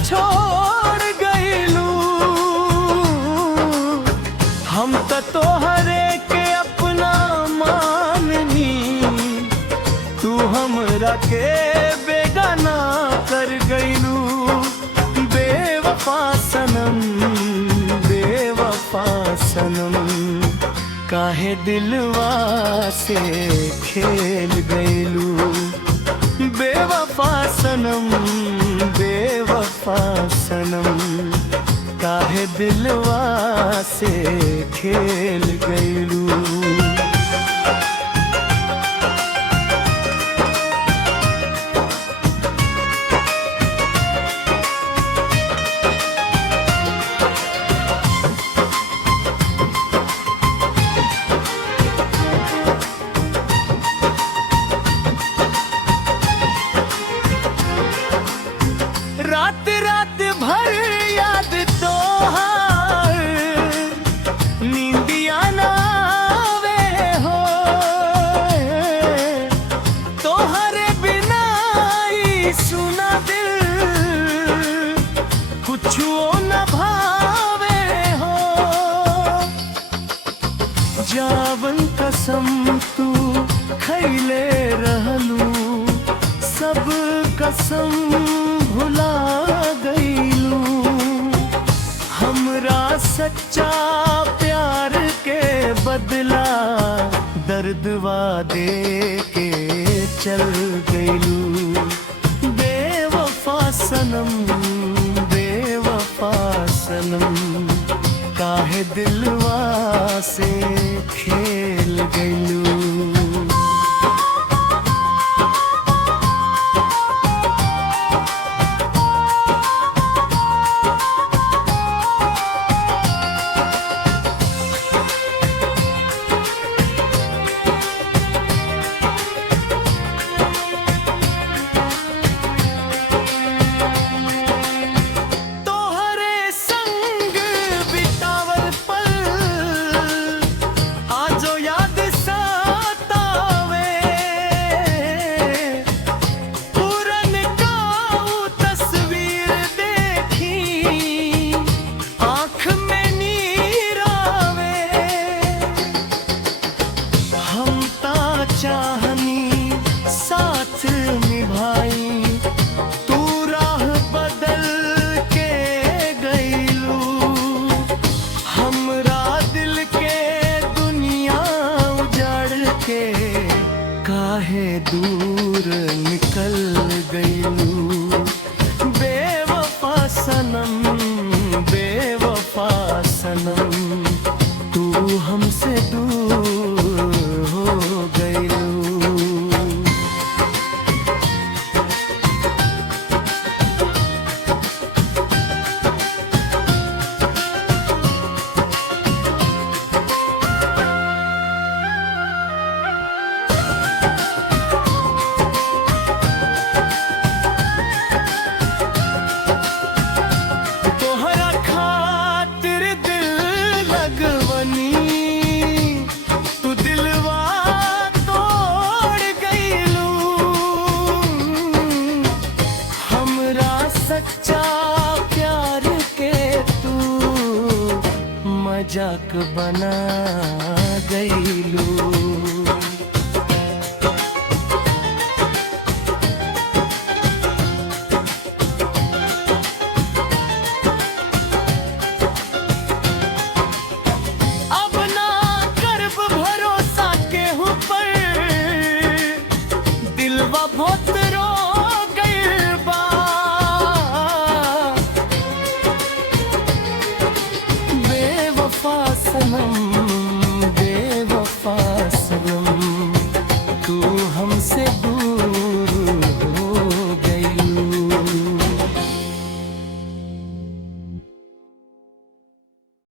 छोड़ गईलू। हम तो तोहरे के अपना माननी, तू हमरा के बेगाना कर गईलू। बेवफा सनम, बेवफा सनम, काहे दिलवा से खेल गईलू। बेवफा सनम, बेवफा सनम, काहे दिलवा से खेल गईलू। रात रात भर याद तोहार, नींदिया ना आवे हो। तोहरे बिना ई सुना दिल कुछो न भावे हो। जावन कसम तू खैले रहलू, सब कसम भुला गईलू। हमरा सच्चा प्यार के बदला दर्दवा दे के चल गईलू। बेवफा सनम, बेवफा सनम, काहे दिलवा से खेल गईलू। चाहनी साथ निभाई, तू राह बदल के गईलू। हमरा दिल के दुनिया उजाड़ के काहे दूर निकल गईलू। बेवफा सनम, बेवफा सनम, तू हमसे दूर हो गईलू। तोहरा खातिर दिल लगवनी, तू दिलवा तोड़ गईलू। हमरा सच्चा प्यार के तू मजाक बना गईलू। बहुत रो गइल बा, बेवफा सनम,